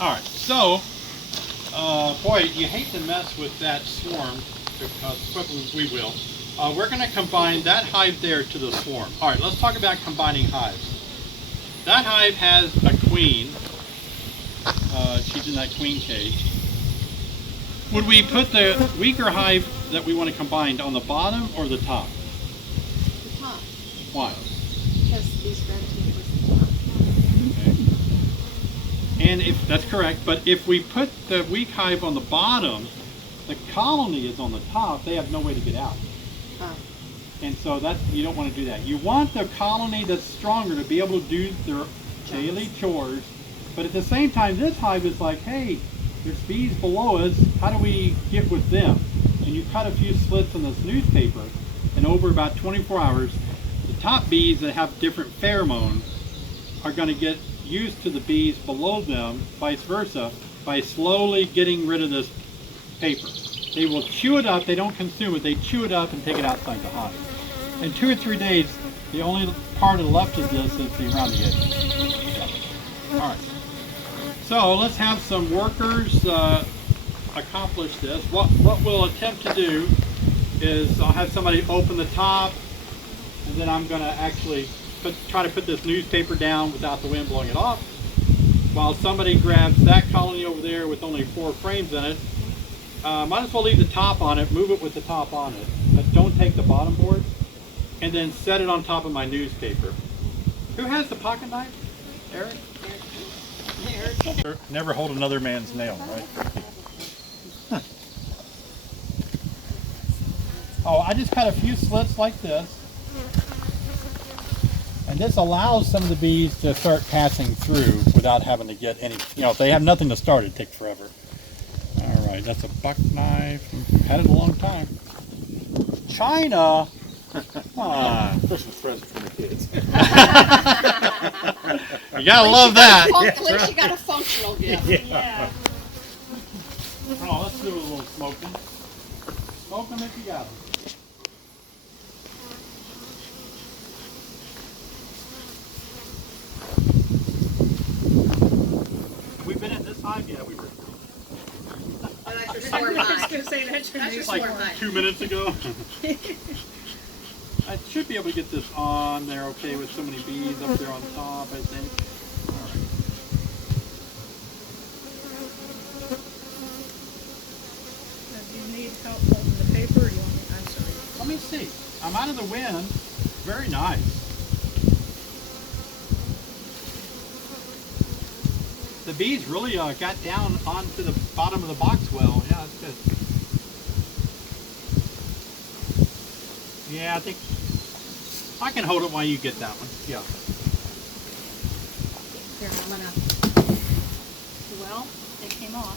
All right, so, boy, you hate to mess with that swarm, but we will. We're going to combine that hive there to the swarm. All right, let's talk about combining hives. That hive has a queen. She's in that queen cage. Would we put the weaker hive that we want to combine on the bottom or the top? The top. Why? Because these gravitate towards the top. Okay. And if that's correct, but if we put the weak hive on the bottom, the colony is on the top, they have no way to get out. Oh. And so that's, you don't want to do that. You want the colony that's stronger to be able to do their daily chores, but at the same time this hive is like, hey, there's bees below us, how do we get with them? And you cut a few slits in this newspaper, and over about 24 hours, the top bees that have different pheromones are going to get used to the bees below them, vice versa, by slowly getting rid of this paper. They will chew it up, they don't consume it, they chew it up and take it outside the hive. In 2 or 3 days, the only part left of this is the around the edges. All right. So let's have some workers accomplish this. What we'll attempt to do is I'll have somebody open the top, and then I'm going to actually try to put this newspaper down without the wind blowing it off, while somebody grabs that colony over there with only 4 frames in it. Might as well leave the top on it, move it with the top on it, but don't take the bottom board, and then set it on top of my newspaper. Who has the pocket knife? Eric? Never hold another man's nail, right? Huh. Oh, I just cut a few slits like this. And this allows some of the bees to start passing through without having to get any, if they have nothing to start, it takes forever. All right, that's a buck knife. We've had it a long time. China. Come on. Christmas present for the kids. You gotta love that. At least you got a functional gift. Yeah. Oh, let's do a little smoking. Smoke them if you got them. We've been in this hive? Yeah, we were. That's your I swarm was hive. going to say that's your That's new your Like swarm hive. 2 minutes ago. I should be able to get this on there okay with so many bees up there on top, I think. All right. Do you need help holding the paper? Or do you want me? I'm sorry. Let me see. I'm out of the wind. Very nice. The bees really got down onto the bottom of the box well. Yeah, that's good. Yeah, I think I can hold it while you get that one. Yeah. Here, I'm gonna. Well, they came off.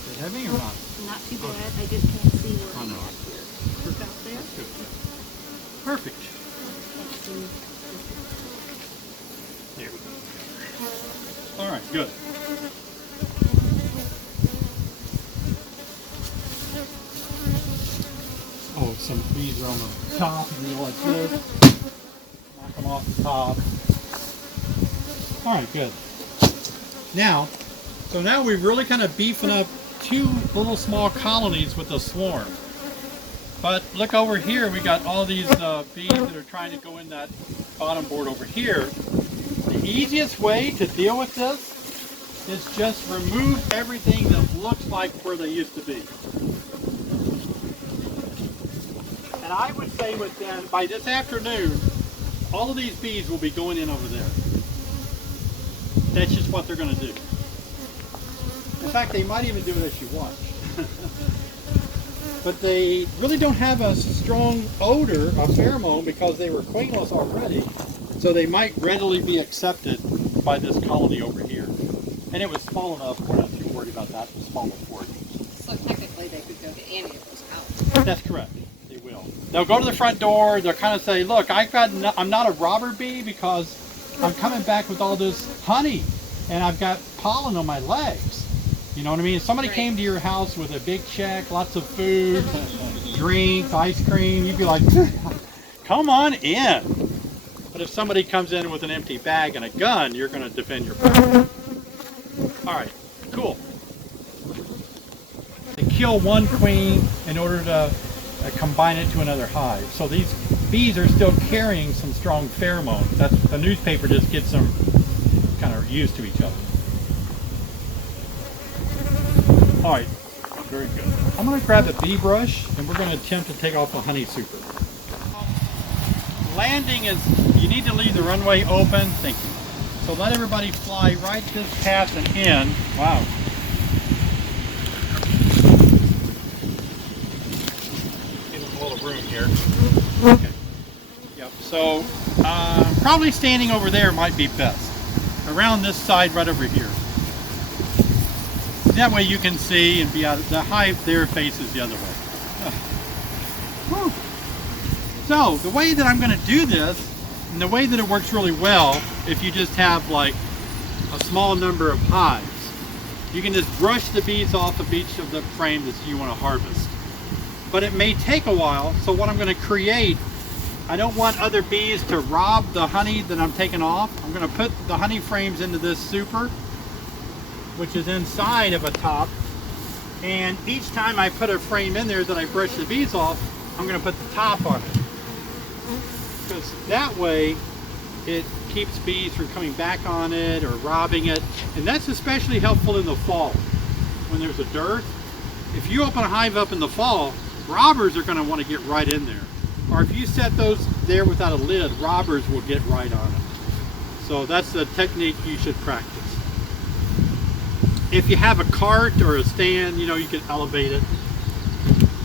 Is it heavy or not? Not too bad. I just can't see where Oh, I'm no. at here. Look out there. That's good. Yeah. Perfect. Let's see. There we go. All right, good. Oh, some bees are on the top, and you go like this. Knock them off the top. All right, good. Now, so now we're really kind of beefing up 2 little small colonies with a swarm. But look over here, we got all these bees that are trying to go in that bottom board over here. The easiest way to deal with this is just remove everything that looks like where they used to be. And I would say within, by this afternoon, all of these bees will be going in over there. That's just what they're going to do. In fact, they might even do it as you watch. But they really don't have a strong odor of pheromone because they were queenless already. So they might readily be accepted by this colony over here. And it was small enough, we're not too worried about that. It was small enough for it. So technically they could go to any of those houses. That's correct. They will. They'll go to the front door. They'll kind of say, look, I'm not a robber bee because I'm coming back with all this honey and I've got pollen on my legs. You know what I mean? If somebody came to your house with a big check, lots of food, drinks, ice cream, you'd be like, come on in. But if somebody comes in with an empty bag and a gun, you're going to defend your property. All right, cool. They kill one queen in order to combine it to another hive. So these bees are still carrying some strong pheromones. That's the newspaper just gets them kind of used to each other. All right, very good. I'm going to grab a bee brush and we're going to attempt to take off a honey super. Landing is, you need to leave the runway open. Thank you. So let everybody fly right this path and in. Wow. Give them a little room here. Okay. Yep. So probably standing over there might be best. Around this side right over here. That way you can see and be out of the hive there faces the other way. Whew. So the way that I'm going to do this, and the way that it works really well, if you just have like a small number of hives, you can just brush the bees off of each of the frames that you want to harvest. But it may take a while, so what I'm going to create, I don't want other bees to rob the honey that I'm taking off. I'm going to put the honey frames into this super, which is inside of a top, and each time I put a frame in there that I brush the bees off, I'm going to put the top on it. Because that way it keeps bees from coming back on it or robbing it, and that's especially helpful in the fall when there's a dearth. If you open a hive up in the fall, robbers are going to want to get right in there, or if you set those there without a lid, robbers will get right on it. So that's the technique you should practice. If you have a cart or a stand, you know, you can elevate it.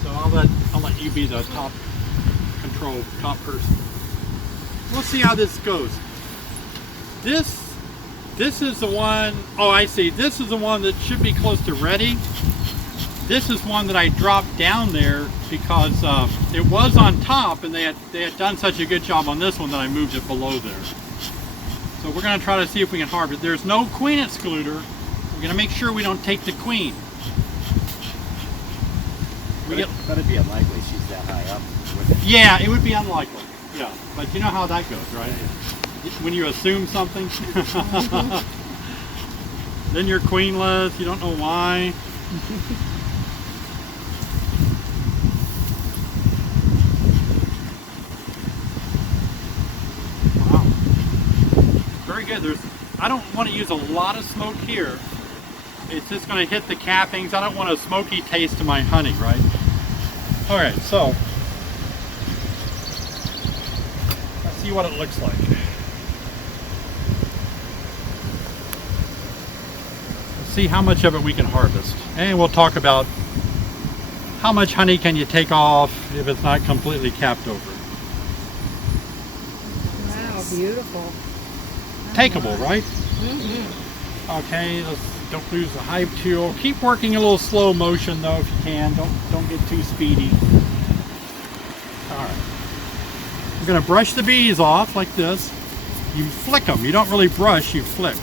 So I'll let you be the top person. We'll see how this goes. This is the one, oh I see, this is the one that should be close to ready. This is one that I dropped down there because it was on top and they had done such a good job on this one that I moved it below there. So we're going to try to see if we can harvest. There's no queen excluder. We're going to make sure we don't take the queen. But it'd be unlikely she's that high up, wouldn't it? Yeah, it would be unlikely. Yeah, but you know how that goes, right? When you assume something, then you're queenless, you don't know why. Wow. Very good. I don't want to use a lot of smoke here. It's just going to hit the cappings. I don't want a smoky taste to my honey, right? All right, so let's see what it looks like. Let's see how much of it we can harvest. And we'll talk about how much honey can you take off if it's not completely capped over. Wow, beautiful. Takeable, right? Mm-hmm. Okay, don't lose the hive tool. Keep working a little slow motion though if you can. Don't get too speedy. Alright. We're going to brush the bees off like this. You flick them. You don't really brush, you flick.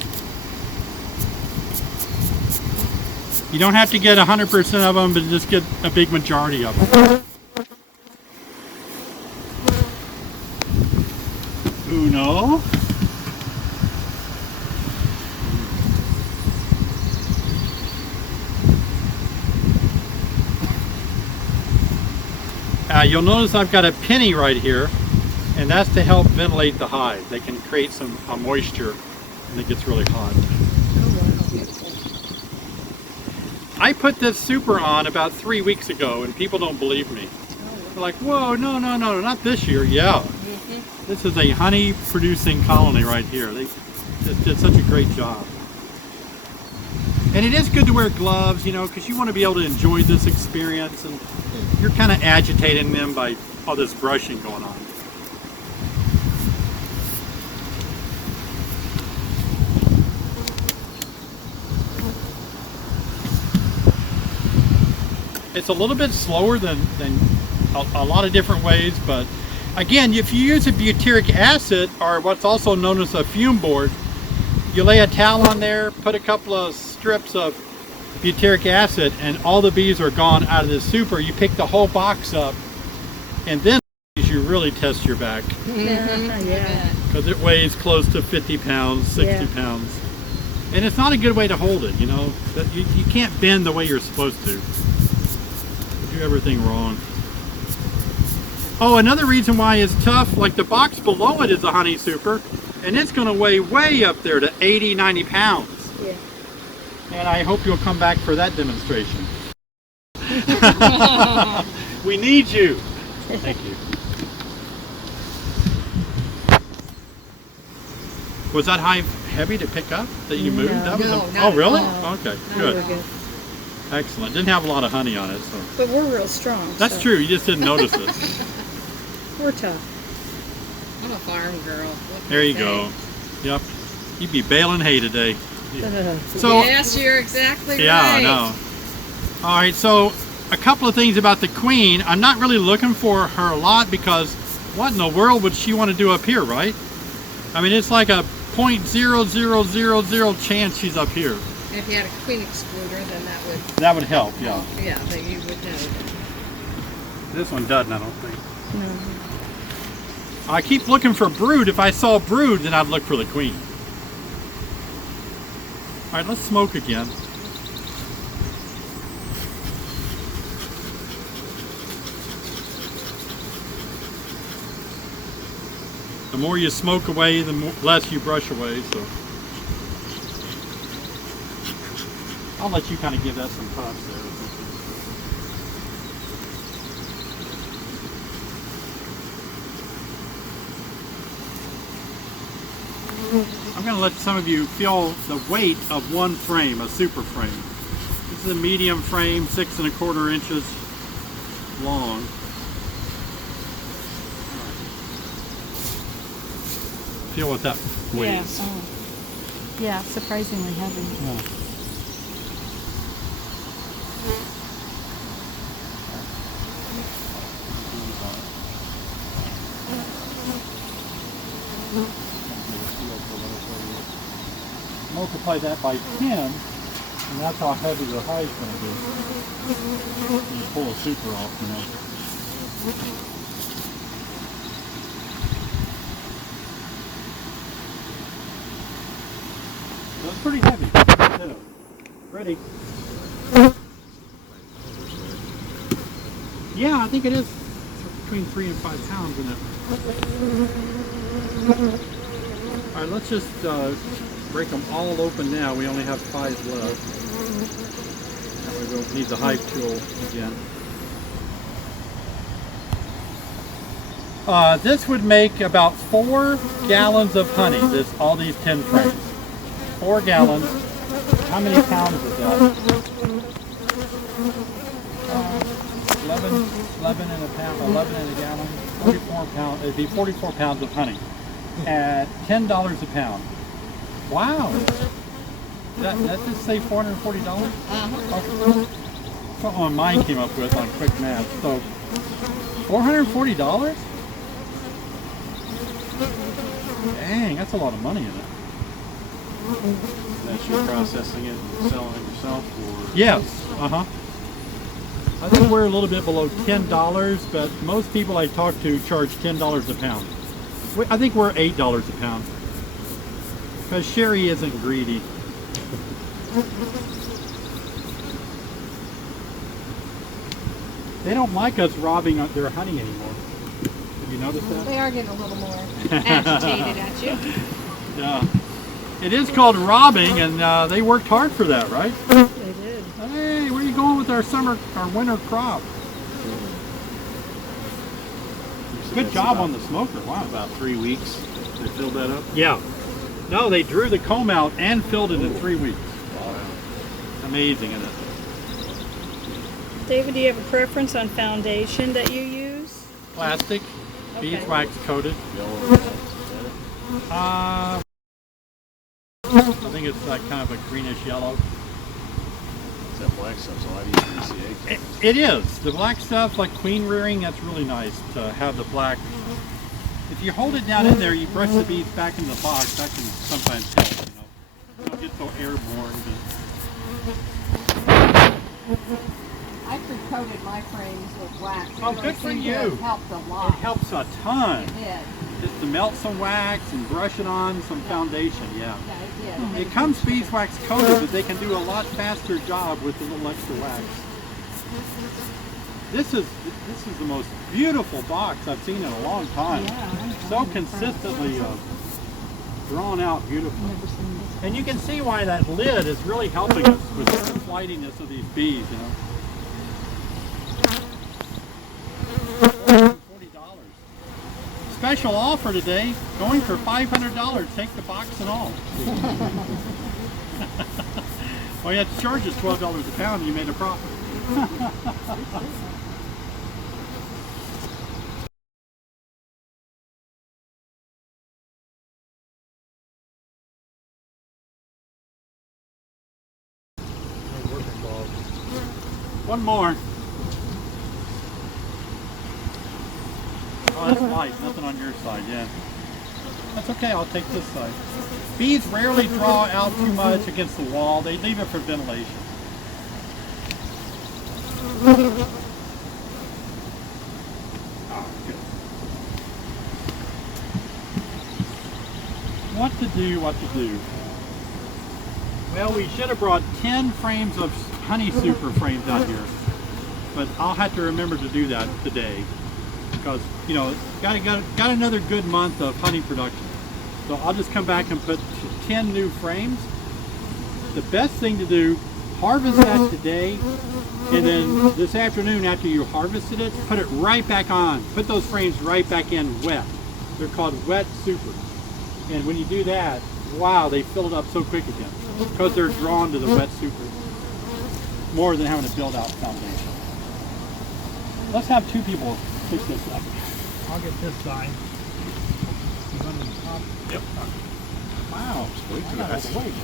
You don't have to get 100% of them, but just get a big majority of them. Uno. You'll notice I've got a penny right here, and that's to help ventilate the hive. They can create some moisture when it gets really hot. I put this super on about 3 weeks ago, and people don't believe me. They're like, whoa, no, not this year. Yeah, this is a honey-producing colony right here. They just did such a great job. And it is good to wear gloves, you know, because you want to be able to enjoy this experience, and you're kind of agitating them by all this brushing going on. It's a little bit slower than a lot of different ways, but again, if you use a butyric acid, or what's also known as a fume board, you lay a towel on there, put a couple of strips of butyric acid, and all the bees are gone out of this super. You pick the whole box up, and then you really test your back. Yeah. because it weighs close to 50 pounds, 60 Yeah. pounds. And it's not a good way to hold it, you know. That you can't bend the way you're supposed to. You do everything wrong. Oh, another reason why it's tough, like the box below it is a honey super, and it's going to weigh way up there to 80, 90 pounds. Yeah. And I hope you'll come back for that demonstration. We need you. Thank you. Was that hive heavy to pick up that you moved? No. That was No, a, not oh, really? at all. Okay, No, we're good. good. Excellent. Didn't have a lot of honey on it, so. But we're real strong. That's so true. You just didn't notice it. We're tough. I'm a farm girl. What can There I you say? go. Yep. You'd be baling hay today. So, Yes, you're exactly yeah, right. I know. All right, so a couple of things about the queen. I'm not really looking for her a lot because what in the world would she want to do up here, right? I mean, it's like a 0.0000 chance she's up here. And if you had a queen excluder, then That would help, yeah. that you would know. This one doesn't, I don't think. No. I keep looking for brood. If I saw brood, then I'd look for the queen. All right, let's smoke again. The more you smoke away, the less you brush away, so. I'll let you kind of give that some puffs there. I'm going to let some of you feel the weight of one frame, a super frame. This is a medium frame, 6 1/4 inches long. Feel what that weighs. Yeah. Oh. Yeah, surprisingly heavy. Yeah. Multiply that by 10, and that's how heavy the hive's going to be. You pull a super off, you know. So it's pretty heavy. So, ready? Yeah, I think it is between 3 and 5 pounds in it. All right, let's just break them all open now. We only have 5 left. Now we will need the hive tool again. This would make about 4 gallons of honey, all these 10 frames. 4 gallons. How many pounds is that? 11 in a pound, 11 in a gallon, 44 pounds. It'd be 44 pounds of honey at $10 a pound. Wow. That just say $440? Something mine came up with on quick math. So $440? Dang, that's a lot of money in it. That's you processing it and selling it yourself, or? Yes. Uh-huh. I think we're a little bit below $10, but most people I talk to charge $10 a pound. I think we're $8 a pound. Because Sherry isn't greedy. They don't like us robbing their honey anymore. Have you noticed that? They are getting a little more agitated at you. Yeah. It is called robbing, and they worked hard for that, right? They did. Hey, where are you going with our winter crop? Good job on the smoker. Wow. About 3 weeks. They filled that up? Yeah. No, they drew the comb out and filled it in 3 weeks. Wow. Amazing, isn't it? David, do you have a preference on foundation that you use? Plastic, Okay. beeswax coated. Yellow. I think it's like kind of a greenish yellow. That black stuff's a lot easier to see eggs. It is. The black stuff, like queen rearing, that's really nice to have the black. If you hold it down in there, you brush the bees back in the box, that can sometimes help, you know. You don't get so airborne. I pre-coated my frames with wax. Oh, It really good for seemed to have you. helped a It lot. helps a ton. It did. Just to melt some wax and brush it on some foundation, yeah. Yeah, it did. It comes beeswax coated, but they can do a lot faster job with a little extra wax. This is the most beautiful box I've seen in a long time. So consistently drawn out beautifully. And you can see why that lid is really helping us with the flightiness of these bees, you know. $40. Special offer today, going for $500. Take the box and all. All you have to charge is $12 a pound and you made a profit. One more. Oh, that's light. Nothing on your side, yeah. That's okay, I'll take this side. Bees rarely draw out too much against the wall. They leave it for ventilation. Oh, good. What to do, what to do? Well, we should have brought 10 frames of honey super frames out here. But I'll have to remember to do that today. Because, you know, got another good month of honey production. So I'll just come back and put 10 new frames. The best thing to do, harvest that today, and then this afternoon after you harvested it, put it right back on. Put those frames right back in wet. They're called wet super. And when you do that, wow, they fill it up so quick again. Because they're drawn to the wet super. More than having to build out foundation. Let's have two people pick this up. I'll get this side. Yep. Wow. Sweet. That's weight.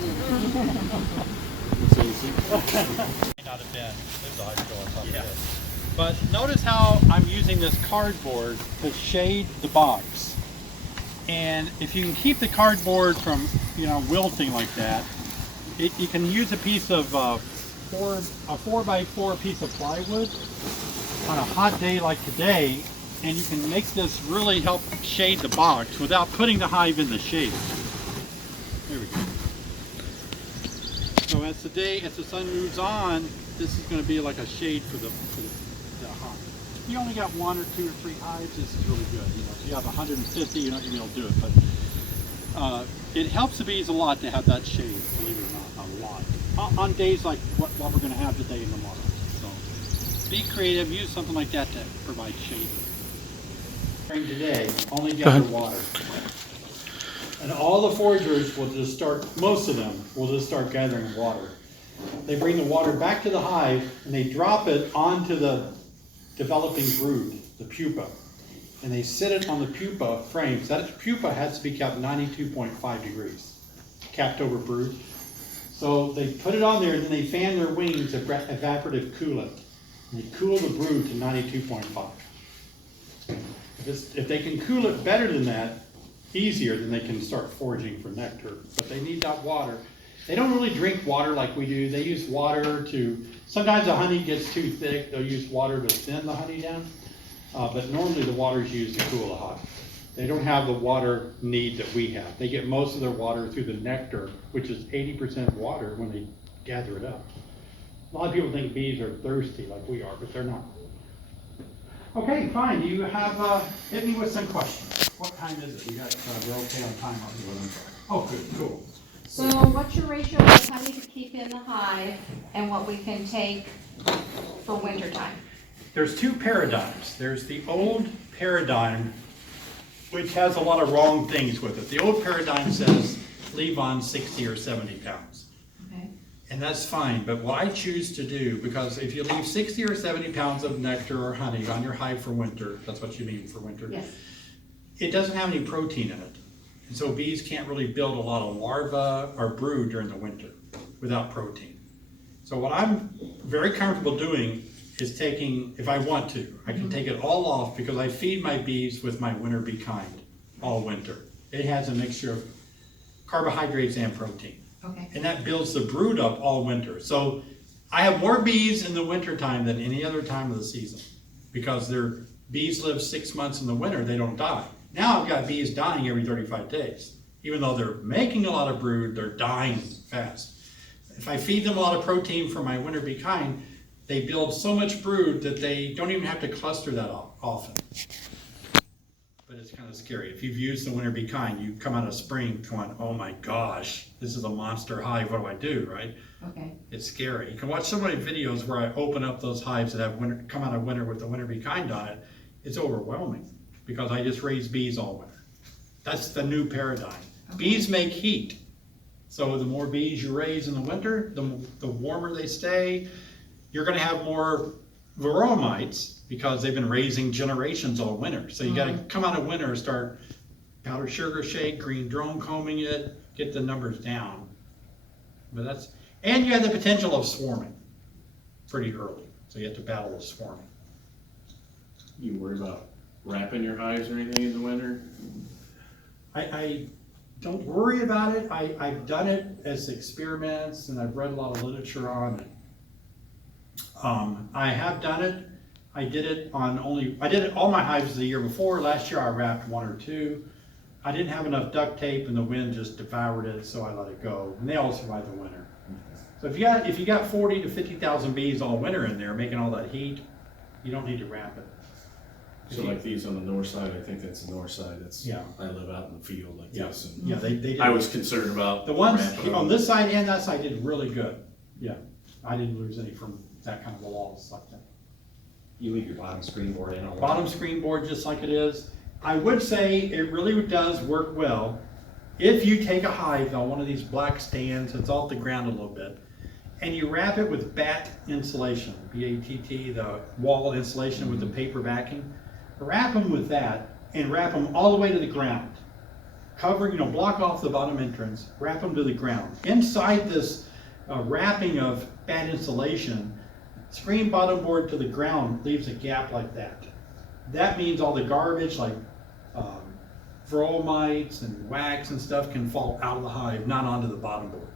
Not a bend. There's a high go on top of this. But notice how I'm using this cardboard to shade the box. And if you can keep the cardboard from, you know, wilting like that, you can use a piece of a 4x4 piece of plywood on a hot day like today, and you can make this really help shade the box without putting the hive in the shade. There we go. So as the sun moves on, this is going to be like a shade for the hive. If you only got 1 or 2 or 3 hives, this is really good. You know, if you have 150, you're not going to be able to do it, but it helps the bees a lot to have that shade, believe it or not, a lot. On days like what we're going to have today and tomorrow. So be creative, use something like that to provide shade. Today, only gather water. And all the foragers will just start, most of them will just start gathering water. They bring the water back to the hive and they drop it onto the developing brood, the pupa. And they sit it on the pupa frames. That pupa has to be kept 92.5 degrees, capped over brood. So they put it on there and then they fan their wings, evaporative coolant. And they cool the brood to 92.5. If they can cool it better than that, easier, then they can start foraging for nectar. But they need that water. They don't really drink water like we do. They use water to, sometimes the honey gets too thick, they'll use water to thin the honey down. But normally the water is used to cool the hive. They don't have the water need that we have. They get most of their water through the nectar, which is 80% water when they gather it up. A lot of people think bees are thirsty like we are, but they're not. Okay, fine. Do you have, hit me with some questions. What time is it? We're okay on time, aren't we? Oh, good, cool. So what's your ratio of honey to keep in the hive and what we can take for winter time? There's 2 paradigms. There's the old paradigm, which has a lot of wrong things with it. The old paradigm says leave on 60 or 70 pounds. Okay. And that's fine, but what I choose to do, because if you leave 60 or 70 pounds of nectar or honey on your hive for winter, that's what you mean for winter. Yes. It doesn't have any protein in it. And so bees can't really build a lot of larvae or brood during the winter without protein. So what I'm very comfortable doing is taking, if I want to, I can take it all off because I feed my bees with my winter bee kind all winter. It has a mixture of carbohydrates and protein. Okay. And that builds the brood up all winter. So I have more bees in the winter time than any other time of the season because their bees live 6 months in the winter, they don't die. Now I've got bees dying every 35 days. Even though they're making a lot of brood, they're dying fast. If I feed them a lot of protein from my winter bee kind, they build so much brood that they don't even have to cluster that often. But it's kind of scary. If you've used the winter bee kind, you come out of spring going, oh my gosh, this is a monster hive, what do I do, right? Okay. It's scary. You can watch so many videos where I open up those hives that have come out of winter with the winter bee kind on it. It's overwhelming because I just raise bees all winter. That's the new paradigm. Okay. Bees make heat. So the more bees you raise in the winter, the warmer they stay. You're going to have more varroa mites because they've been raising generations all winter. So you got to come out of winter and start powdered sugar shake, green drone combing it, get the numbers down. But that's, and you have the potential of swarming pretty early. So you have to battle the swarming. You worry about wrapping your hives or anything in the winter? I don't worry about it. I've done it as experiments and I've read a lot of literature on it. I have done it. I did it all my hives the year before. Last year I wrapped 1 or 2. I didn't have enough duct tape and the wind just devoured it, so I let it go. And they all survived the winter. So if you got 40 to 50,000 bees all winter in there making all that heat, you don't need to wrap it. So like these on the north side, I think that's the north side. That's, yeah. I live out in the field like this. And yeah, they did. I was concerned about the ones wrapping on this side and that side did really good. Yeah, I didn't lose any from that kind of a loss like that. You leave your bottom screen board in all Bottom screen board just like it is. I would say it really does work well if you take a hive on one of these black stands that's off the ground a little bit and you wrap it with batt insulation, B-A-T-T, the wall insulation with the paper backing. Wrap them with that and wrap them all the way to the ground. Cover, block off the bottom entrance, wrap them to the ground. Inside this wrapping of batt insulation, screen bottom board to the ground leaves a gap like that. That means all the garbage like varroa mites and wax and stuff can fall out of the hive, not onto the bottom board.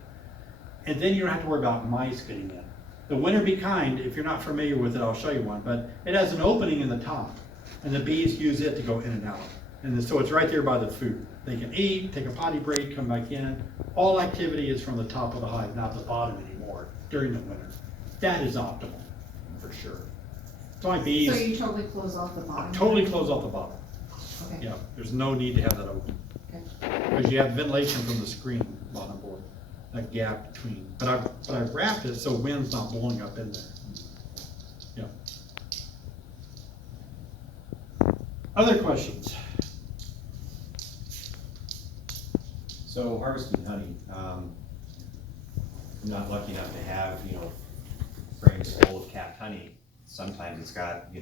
And then you don't have to worry about mice getting in. The winter bee kind, if you're not familiar with it, I'll show you one, but it has an opening in the top and the bees use it to go in and out. And so it's right there by the food. They can eat, take a potty break, come back in. All activity is from the top of the hive, not the bottom anymore during the winter. That is optimal, for sure. So my bees. So you totally close off the bottom? Totally close off the bottom. Okay. Yeah, there's no need to have that open. Okay. Because you have ventilation from the screen bottom board, that gap between. But I've wrapped it so wind's not blowing up in there. Yeah. Other questions? So harvesting honey, I'm not lucky enough to have, frames full of capped honey. Sometimes it's got,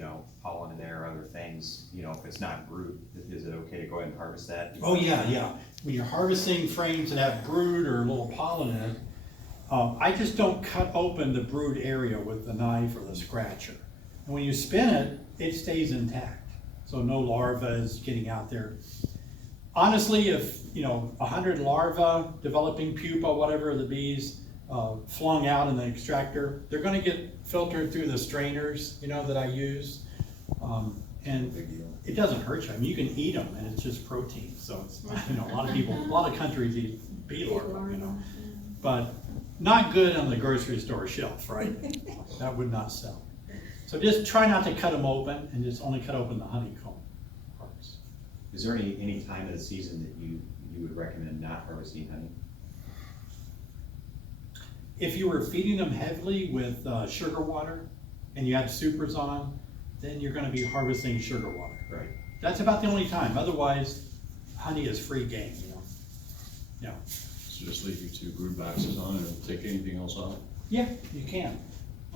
pollen in there or other things, if it's not brood, is it okay to go ahead and harvest that? Oh yeah. When you're harvesting frames that have brood or a little pollen in it, I just don't cut open the brood area with the knife or the scratcher. And when you spin it, it stays intact. So no larva is getting out there. Honestly, if 100 larvae developing pupa, whatever the bees flung out in the extractor, they're going to get filtered through the strainers, that I use, and it doesn't hurt you. I mean, you can eat them, and it's just protein. So it's a lot of countries eat bee larvae, but not good on the grocery store shelf, right? That would not sell. So just try not to cut them open, and just only cut open the honeycomb parts. Is there any time of the season that you would recommend not harvesting honey? If you were feeding them heavily with sugar water and you had supers on, then you're going to be harvesting sugar water. Right. That's about the only time. Otherwise, honey is free game, Yeah. So just leave your 2 brood boxes on and take anything else off? Yeah, you can.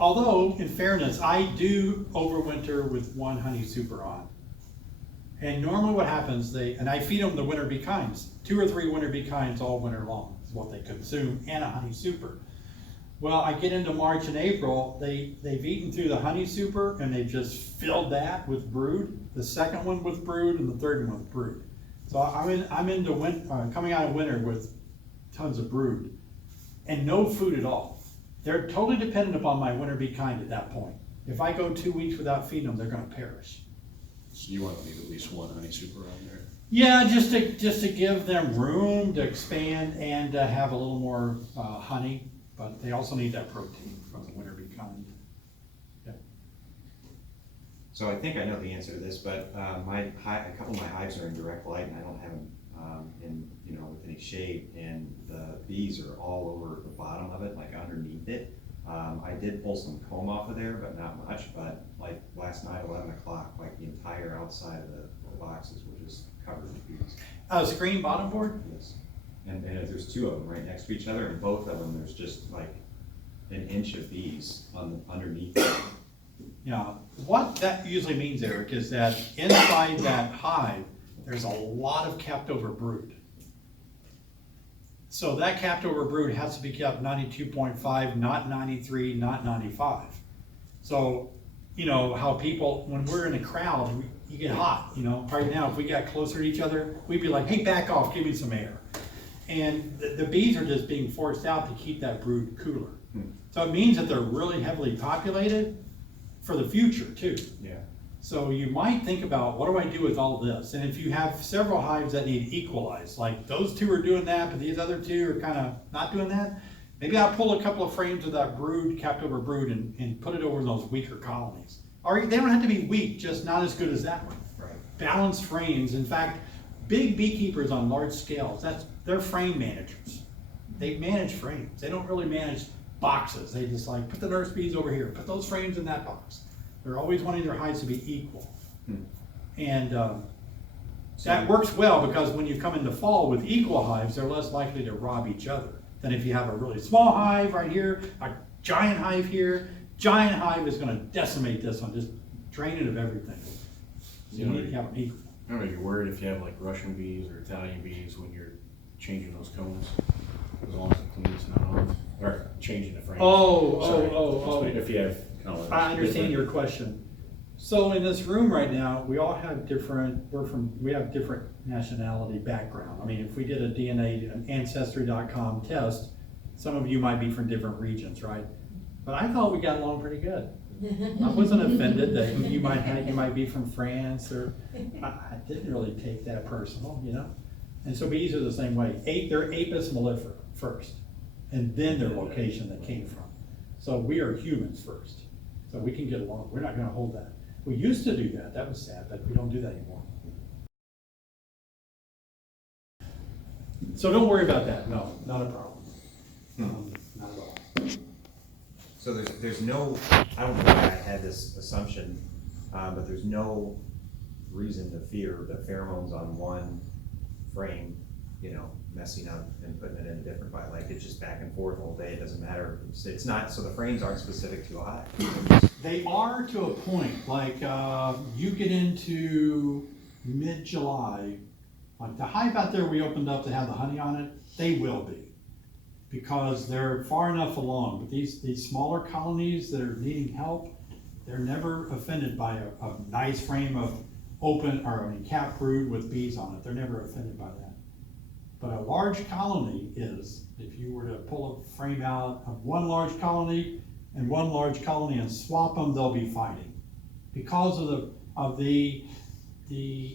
Although, in fairness, I do overwinter with 1 honey super on. And normally what happens, and I feed them the winter bee kinds, 2 or 3 winter bee kinds all winter long is what they consume, and a honey super. Well, I get into March and April, they've eaten through the honey super and they've just filled that with brood, the second one with brood and the third one with brood. So I'm into coming out of winter with tons of brood and no food at all. they're totally dependent upon my winter bee kind at that point. If I go 2 weeks without feeding them, they're gonna perish. So you wanna leave at least one honey super on there. Yeah, just to give them room to expand and to have a little more honey, but they also need that protein from the winter bee kind. Yeah. So I think I know the answer to this, but a couple of my hives are in direct light and I don't have them in, with any shade, and the bees are all over the bottom of it, like underneath it. I did pull some comb off of there, but not much, but like last night, 11 o'clock, like the entire outside of the boxes were just covered with bees. Screen bottom board? Yes. And there's two of them right next to each other, and both of them, there's just like an inch of bees underneath it. Yeah, what that usually means, Eric, is that inside that hive, there's a lot of capped over brood. So that capped over brood has to be kept 92.5, not 93, not 95. So, how people, when we're in a crowd, you get hot, Right now, if we got closer to each other, we'd be like, hey, back off, give me some air. And the bees are just being forced out to keep that brood cooler. So it means that they're really heavily populated for the future too. Yeah. So you might think about, what do I do with all this? And if you have several hives that need equalized, like those two are doing that, but these other two are kind of not doing that, maybe I'll pull a couple of frames of that brood, capped over brood, and put it over those weaker colonies. Or they don't have to be weak, just not as good as that one. Right. Balanced frames. In fact, big beekeepers on large scales, they're frame managers. They manage frames. They don't really manage boxes. They just like, put the nurse bees over here, put those frames in that box. They're always wanting their hives to be equal. And that works well, because when you come into fall with equal hives, they're less likely to rob each other than if you have a really small hive right here, a giant hive here. Giant hive is gonna decimate this one, just drain it of everything. So you need to have them equal. I don't know, you're worried if you have like Russian bees or Italian bees when you're changing those cones, as long as the queen's not on, or changing the frame. Sorry. If you have colors. I understand your question. So in this room right now, we all have different, we have different nationality background. I mean, if we did a DNA, an Ancestry.com test, some of you might be from different regions, right? But I thought we got along pretty good. I wasn't offended that you might be from France, or I didn't really take that personal, And so bees are the same way. They're Apis mellifera first, and then their location they came from. So we are humans first, so we can get along. We're not going to hold that. We used to do that. That was sad, but we don't do that anymore. So don't worry about that. No, not a problem. Not at all. So there's no, I don't know why I had this assumption, but there's no reason to fear the pheromones on one frame, messing up and putting it in a different bite. Like, it's just back and forth all day, it doesn't matter. It's not, so the frames aren't specific to a hive. They are to a point. Like, you get into mid-July, like the hive out there we opened up to have the honey on it, they will be, because they're far enough along. But these smaller colonies that are needing help, they're never offended by a nice frame of cap brood with bees on it. They're never offended by that. But a large colony is, if you were to pull a frame out of one large colony and one large colony and swap them, they'll be fighting. Because of the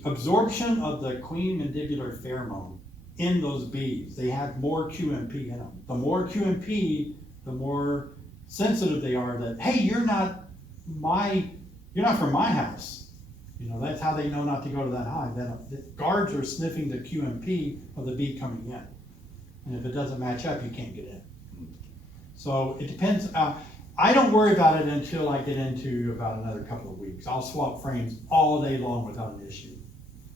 absorption of the queen mandibular pheromone in those bees, they have more QMP in them. The more QMP, the more sensitive they are that, hey, you're not from my house. That's how they know not to go to that hive. The guards are sniffing the QMP of the bee coming in. And if it doesn't match up, you can't get in. So it depends. I don't worry about it until I get into about another couple of weeks. I'll swap frames all day long without an issue.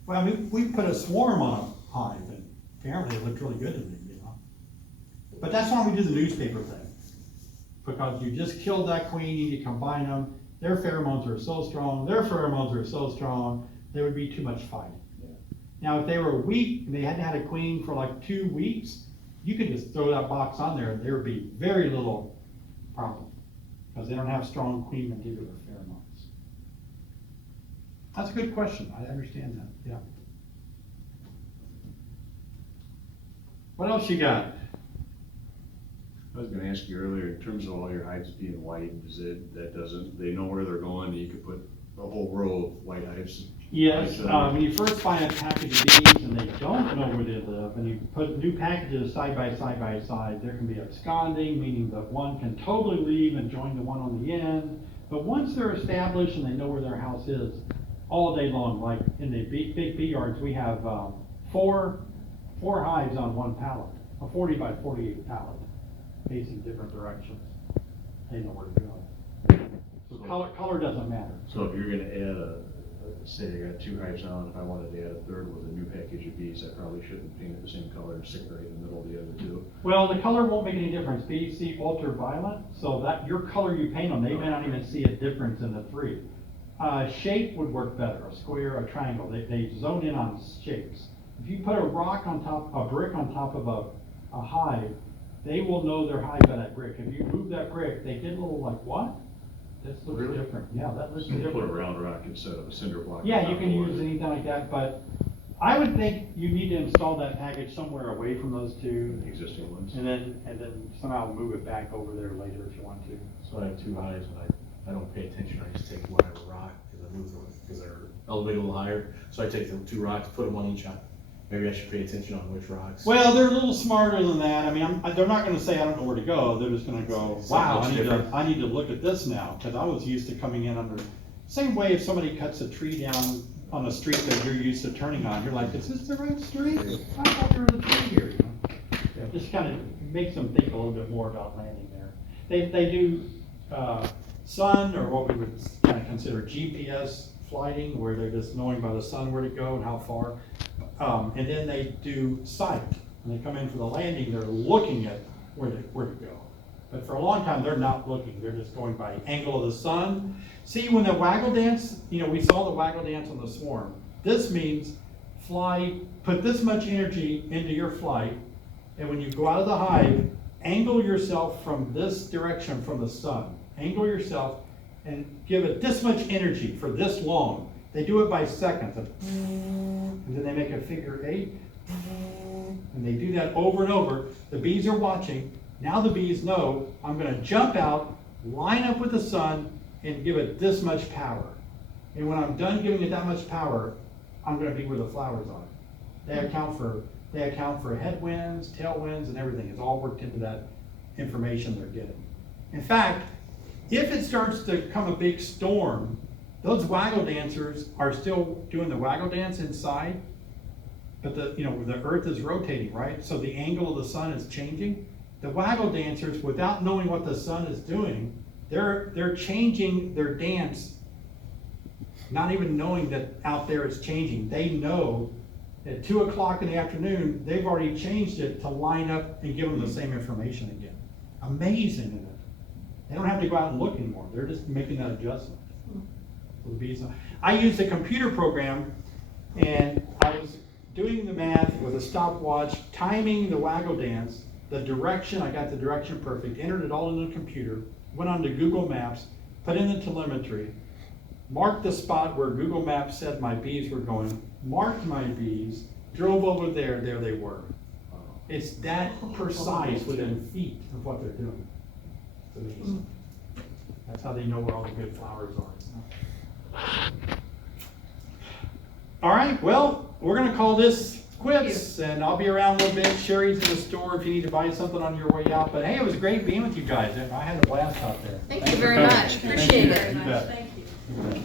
Well, I mean, we put a swarm on a hive, and apparently it looked really good to me, But that's why we do the newspaper thing. Because you just killed that queen, you combine them, their pheromones are so strong, their pheromones are so strong, there would be too much fighting. Yeah. Now, if they were weak, and they hadn't had a queen for like 2 weeks, you could just throw that box on there, and there would be very little problem, because they don't have strong queen mandibular pheromones. That's a good question. I understand that. Yeah. What else you got? I was gonna ask you earlier, in terms of all your hives being white, they know where they're going, and you could put a whole row of white hives? Yes, when you first find a package of bees and they don't know where they live, and you put new packages side by side, there can be absconding, meaning that one can totally leave and join the one on the end. But once they're established and they know where their house is, all day long, like in the big bee yards, we have four hives on one pallet, a 40 by 48 pallet, facing different directions. They know where to go. So color doesn't matter. So if you're gonna add say I got 2 hives on, if I wanted to add a third with a new package of bees, I probably shouldn't paint it the same color and stick right in the middle of the other 2. Well, the color won't make any difference. Bees see ultraviolet, so that your color you paint them, they may not even see a difference in the 3. Shape would work better, a square, a triangle. They zone in on shapes. If you put a brick on top of a hive, they will know their hive by that brick. If you move that brick, they get a little like, what? This looks Really? different. Yeah, that looks So you different. put a round rock instead of a cinder block. Yeah, on you top can of use it. anything like that, but I would think you need to install that package somewhere away from those 2, The existing ones. and then somehow move it back over there later if you want to. So I have 2 hives, and I don't pay attention, I just take whatever rock, because I move them, because they're elevated a little higher. So I take the 2 rocks, put them on each hive. Maybe I should pay attention on which rocks. Well, they're a little smarter than that. I mean, they're not gonna say, I don't know where to go. They're just gonna go, wow, I need to look at this now, because I was used to coming in under, same way if somebody cuts a tree down on a street that you're used to turning on, you're like, is this the right street? I thought there was a tree here, you know? Yeah, just kind of makes them think a little bit more about landing there. They do, sun, or what we would kind of consider GPS flighting, where they're just knowing by the sun where to go and how far. And then they do sight. When they come in for the landing, they're looking at where to go. But for a long time, they're not looking. They're just going by angle of the sun. See, when the waggle dance, we saw the waggle dance on the swarm. This means put this much energy into your flight, and when you go out of the hive, angle yourself from this direction from the sun. Angle yourself and give it this much energy for this long. They do it by seconds. And then they make a figure 8. And they do that over and over. The bees are watching. Now the bees know, I'm going to jump out, line up with the sun, and give it this much power. And when I'm done giving it that much power, I'm going to be where the flowers are. They account for headwinds, tailwinds, and everything. It's all worked into that information they're getting. In fact, if it starts to come a big storm, those waggle dancers are still doing the waggle dance inside, but the earth is rotating, right? So the angle of the sun is changing. The waggle dancers, without knowing what the sun is doing, they're changing their dance, not even knowing that out there it's changing. They know at 2 o'clock in the afternoon, they've already changed it to line up and give them the same information again. Amazing, isn't it? They don't have to go out and look anymore. They're just making that adjustment. I used a computer program, and I was doing the math with a stopwatch, timing the waggle dance, the direction, I got the direction perfect, entered it all in the computer, went on to Google Maps, put in the telemetry, marked the spot where Google Maps said my bees were going, marked my bees, drove over there they were. It's that precise within feet of what they're doing. It's amazing. That's how they know where all the good flowers are. All right, well, we're gonna call this quits, and I'll be around a little bit. Sherry's in the store if you need to buy something on your way out. But hey, it was great being with you guys. I had a blast out there. Thank you very much. Appreciate it. You bet. Thank you.